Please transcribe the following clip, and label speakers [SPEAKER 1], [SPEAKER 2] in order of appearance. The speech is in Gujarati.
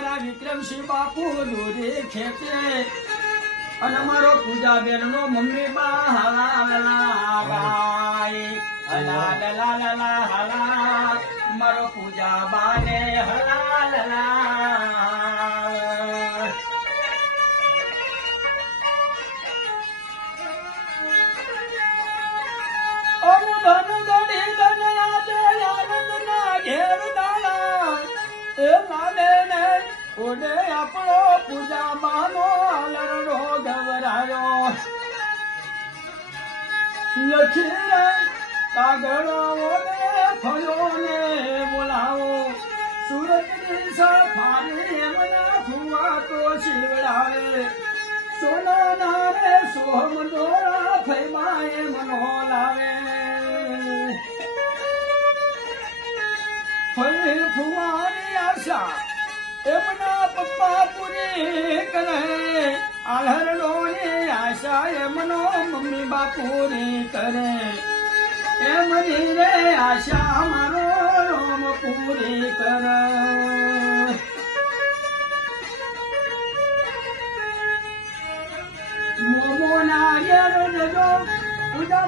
[SPEAKER 1] વિક્રમસિંહ બાપુ દોરી ખેતે અને મારો પૂજા બેન નો મમ્મી બા હલા લલા લલા મારો પૂજા બાને હલા ઓને આપણો પૂજા માનો લરડો ગવરાયો લખી રે કાગળો ઓને ફળો ને બોલાવો. સુરતની સફારી એમના ફુવા તો શિવડાવે. સોના નારે સોહમ દોરા ફૈમાએ મનો લાવે. ફુવાની આશા એમના પપ્પા પૂરી કરે. આલરડોની આશા એમનો મમ્મી બાપુરી કરે. એમની રે આશા મારો રોમ પૂરી કરે. મોમો ના ઘેર જો પૂજા